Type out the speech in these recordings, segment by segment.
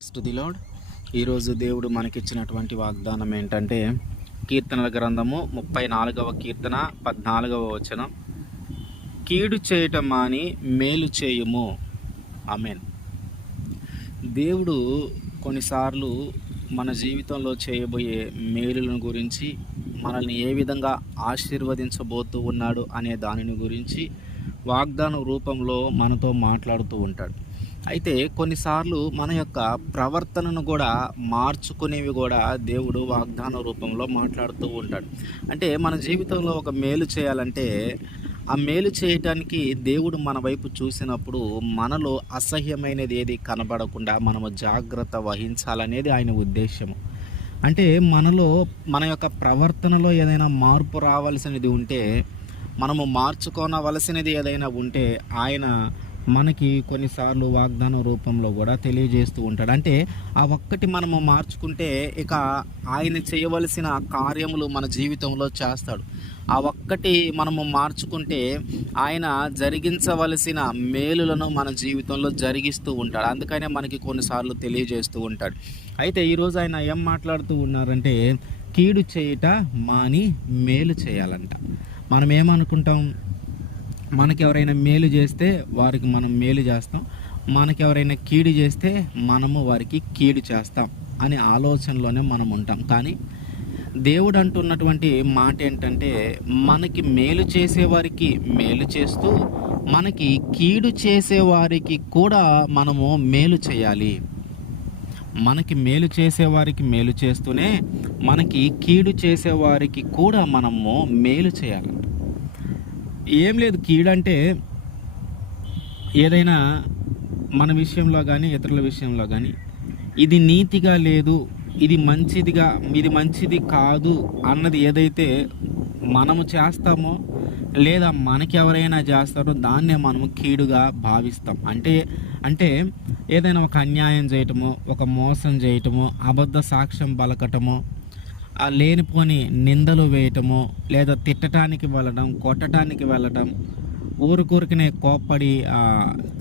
To the lord. ఈరోజు దేవుడు మనకిచ్చినటువంటి వాగ్దానం ఏంటంటే కీర్తనల గ్రంథము 34వ కీర్తన 14వ వచనం, కీడు చేయటం మాని మేలు చేయుము. ఆమేన్. దేవుడు కొన్నిసార్లు మన జీవితంలో చేయబోయే మేలులను గురించి, మనల్ని ఏ విధంగా ఆశీర్వదించబోతూ ఉన్నాడు అనే దానిని గురించి వాగ్దాన రూపంలో మనతో మాట్లాడుతూ ఉంటాడు. అయితే కొన్నిసార్లు మన యొక్క ప్రవర్తనను కూడా మార్చుకునేవి కూడా దేవుడు వాగ్దాన రూపంలో మాట్లాడుతూ ఉంటాడు. అంటే మన జీవితంలో ఒక మేలు చేయాలంటే ఆ మేలు చేయటానికి దేవుడు మన వైపు చూసినప్పుడు మనలో అసహ్యమైనది ఏది కనబడకుండా మనము జాగ్రత్త వహించాలనేది ఆయన ఉద్దేశము. అంటే మనలో మన యొక్క ప్రవర్తనలో ఏదైనా మార్పు రావాల్సినది ఉంటే, మనము మార్చుకోనవలసినది ఏదైనా ఉంటే ఆయన మనకి కొన్నిసార్లు వాగ్దాన రూపంలో కూడా తెలియజేస్తూ ఉంటాడు. అంటే ఆ ఒక్కటి మనము మార్చుకుంటే ఇక ఆయన చేయవలసిన కార్యములు మన జీవితంలో చేస్తాడు. ఆ ఒక్కటి మనము మార్చుకుంటే ఆయన జరిగించవలసిన మేలులను మన జీవితంలో జరిగిస్తూ ఉంటాడు. అందుకనే మనకి కొన్నిసార్లు తెలియజేస్తూ ఉంటాడు. అయితే ఈరోజు ఆయన ఏం మాట్లాడుతూ ఉన్నారంటే, కీడు చేయుట మాని మేలు చేయాలంట. మనం ఏమనుకుంటాం, మనకెవరైనా మేలు చేస్తే వారికి మనం మేలు చేస్తాం, మనకెవరైనా కీడు చేస్తే మనము వారికి కీడు చేస్తాం అనే ఆలోచనలోనే మనం ఉంటాం. కానీ దేవుడు అంటున్నటువంటి మాట ఏంటంటే, మనకి మేలు చేసేవారికి మేలు చేస్తూ మనకి కీడు చేసేవారికి కూడా మనము మేలు చేయాలి. మనకి మేలు చేసేవారికి మేలు చేస్తూనే మనకి కీడు చేసేవారికి కూడా మనము మేలు చేయాలంట. ఏం లేదు, కీడంటే ఏదైనా మన విషయంలో కానీ ఇతరుల విషయంలో కానీ ఇది నీతిగా లేదు, ఇది మంచిది కాదు అన్నది ఏదైతే మనము చేస్తామో లేదా మనకి ఎవరైనా చేస్తారో దాన్నే మనము కీడుగా భావిస్తాం. అంటే ఏదైనా ఒక అన్యాయం చేయటము, ఒక మోసం చేయటము, అబద్ధ సాక్ష్యం పలకటము, లేనిపోని నిందలు వేయటము, లేదా తిట్టడానికి వెళ్ళడం, కొట్టడానికి వెళ్ళటం, ఊరికూరికనే కోప్పడి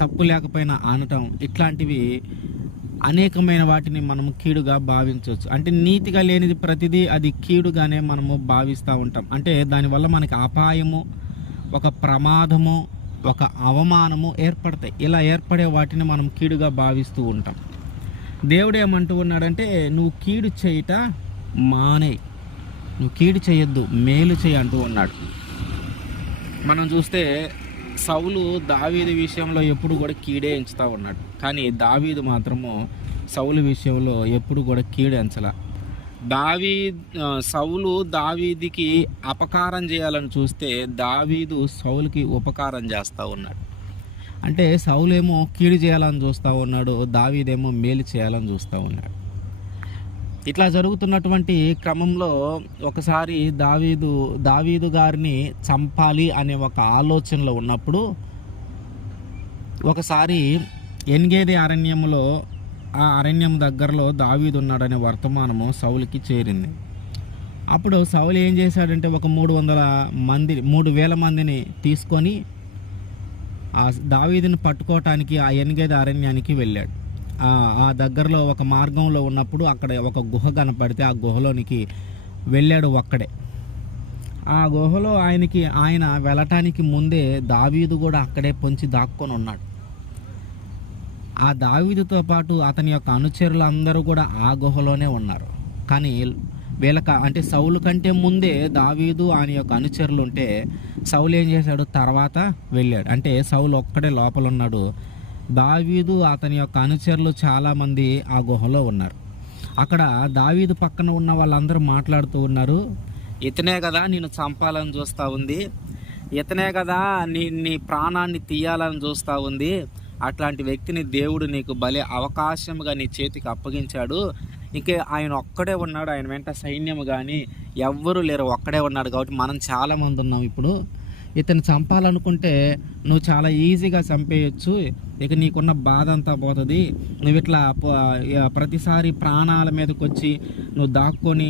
తప్పు లేకపోయినా అనటం, ఇట్లాంటివి అనేకమైన వాటిని మనము కీడుగా భావించవచ్చు. అంటే నీతిగా లేనిది ప్రతిదీ అది కీడుగానే మనము భావిస్తూ ఉంటాం. అంటే దానివల్ల మనకి అపాయము, ఒక ప్రమాదము, ఒక అవమానము ఏర్పడతాయి. ఇలా ఏర్పడే వాటిని మనం కీడుగా భావిస్తూ ఉంటాం. దేవుడు ఏమంటూ ఉన్నాడంటే, నువ్వు కీడు చేయుట మానే, నువ్వు కీడు చేయొద్దు, మేలు చేయి అంటూ ఉన్నాడు. మనం చూస్తే సౌలు దావీదు విషయంలో ఎప్పుడు కూడా కీడే ఎంచుతూ ఉన్నాడు. కానీ దావీదు మాత్రము సౌలు విషయంలో ఎప్పుడు కూడా కీడు ఎంచల. సౌలు దావీదికి అపకారం చేయాలని చూస్తే దావీదు సౌలుకి ఉపకారం చేస్తూ ఉన్నాడు. అంటే సౌలేమో కీడు చేయాలని చూస్తూ ఉన్నాడు, దావీదేమో మేలు చేయాలని చూస్తూ ఉన్నాడు. ఇట్లా జరుగుతున్నటువంటి క్రమంలో ఒకసారి దావీదు గారిని చంపాలి అనే ఒక ఆలోచనలో ఉన్నప్పుడు ఒకసారి ఎన్గేది అరణ్యంలో, ఆ అరణ్యం దగ్గరలో దావీదు ఉన్నాడనే వర్తమానము సౌలుకి చేరింది. అప్పుడు సౌలు ఏం చేశాడంటే ఒక 3,000 మందిని తీసుకొని ఆ దావీదుని పట్టుకోవటానికి ఆ ఎన్గేది అరణ్యానికి వెళ్ళాడు. ఆ దగ్గరలో ఒక మార్గంలో ఉన్నప్పుడు అక్కడ ఒక గుహ కనపడితే ఆ గుహలోనికి వెళ్ళాడు ఒక్కడే. ఆ గుహలో ఆయన వెళ్ళటానికి ముందే దావీదు కూడా అక్కడే పొంచి దాక్కొని ఉన్నాడు. ఆ దావీదుతో పాటు అతని యొక్క అనుచరులు అందరూ కూడా ఆ గుహలోనే ఉన్నారు. కానీ అంటే సౌలు కంటే ముందే దావీదు ఆయన యొక్క అనుచరులు ఉంటే సౌలు ఏం చేశాడు, తర్వాత వెళ్ళాడు. అంటే సౌలు ఒక్కడే లోపల ఉన్నాడు, దావీదు అతని యొక్క అనుచరులు చాలామంది ఆ గుహలో ఉన్నారు. అక్కడ దావీదు పక్కన ఉన్న వాళ్ళందరూ మాట్లాడుతూ ఉన్నారు, ఇతనే కదా నేను చంపాలని చూస్తూ ఉంది, ఇతనే కదా నీ ప్రాణాన్ని తీయాలని చూస్తూ ఉంది, అట్లాంటి వ్యక్తిని దేవుడు నీకు భలే అవకాశంగా నీ చేతికి అప్పగించాడు, ఇంకే ఆయన ఒక్కడే ఉన్నాడు, ఆయన వెంట సైన్యం కానీ ఎవ్వరూ లేరు, ఒక్కడే ఉన్నాడు కాబట్టి మనం చాలామంది ఉన్నాం. ఇప్పుడు ఇతను చంపాలనుకుంటే నువ్వు చాలా ఈజీగా చంపేయచ్చు, ఇక నీకున్న బాధ అంతా పోతుంది, నువ్వు ఇట్లా ప్రతిసారి ప్రాణాల మీదకి వచ్చి నువ్వు దాక్కొని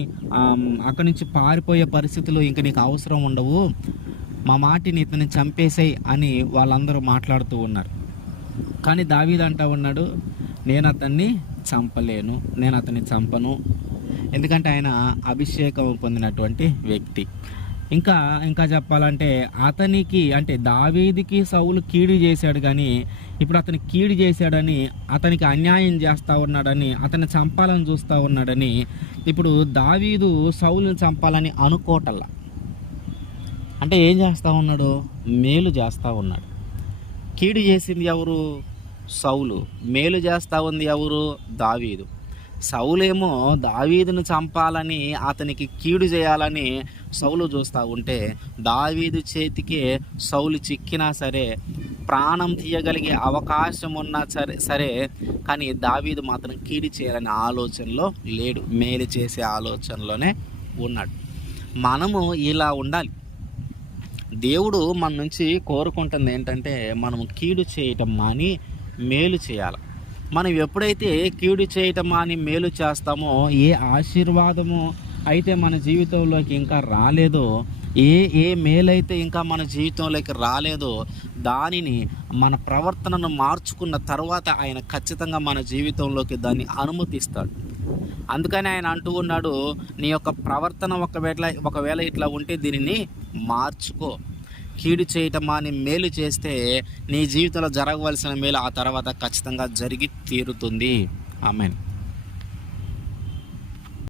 అక్కడి నుంచి పారిపోయే పరిస్థితులు ఇంక నీకు అవసరం ఉండవు, మా మాటిని ఇతన్ని చంపేసేయి అని వాళ్ళందరూ మాట్లాడుతూ ఉన్నారు. కానీ దావీదు అంటా ఉన్నాడు, నేను అతన్ని చంపలేను, నేను అతన్ని చంపను, ఎందుకంటే ఆయన అభిషేకం పొందినటువంటి వ్యక్తి. ఇంకా చెప్పాలంటే అతనికి అంటే దావీదుకి సౌలు కీడు చేశాడు, కానీ ఇప్పుడు అతను కీడు చేశాడని, అతనికి అన్యాయం చేస్తూ ఉన్నాడని, అతన్ని చంపాలని చూస్తూ ఉన్నాడని ఇప్పుడు దావీదు సౌలుని చంపాలని అనుకోవటల్లా. అంటే ఏం చేస్తూ ఉన్నాడు? మేలు చేస్తూ ఉన్నాడు. కీడు చేసింది ఎవరు? సౌలు. మేలు చేస్తూ ఉంది ఎవరు? దావీదు. సౌలేమో దావీదును చంపాలని, అతనికి కీడు చేయాలని సౌలు చూస్తూ ఉంటే, దావీదు చేతికే సౌలు చిక్కినా సరే, ప్రాణం తీయగలిగే అవకాశం ఉన్నా సరే కానీ దావీదు మాత్రం కీడు చేయాలనే ఆలోచనలో లేడు, మేలు చేసే ఆలోచనలోనే ఉన్నాడు. మనము ఇలా ఉండాలి. దేవుడు మన నుంచి కోరుకుంటుంది ఏంటంటే మనము కీడు చేయటం మాని మేలు చేయాలి. మనం ఎప్పుడైతే కీడు చేయటం మాని మేలు చేస్తామో, ఏ ఆశీర్వాదము అయితే మన జీవితంలోకి ఇంకా రాలేదో, ఏ మేలైతే ఇంకా మన జీవితంలోకి రాలేదో, దానిని మన ప్రవర్తనను మార్చుకున్న తర్వాత ఆయన ఖచ్చితంగా మన జీవితంలోకి దాన్ని అనుమతిస్తాడు. అందుకని ఆయన అంటూ ఉన్నాడు, నీ యొక్క ప్రవర్తన ఒకవేళ ఇట్లా ఉంటే దీనిని మార్చుకో. కీడు చేయటం అని మేలు చేస్తే నీ జీవితంలో జరగవలసిన మేలు ఆ తర్వాత ఖచ్చితంగా జరిగి తీరుతుంది. ఆమేన్.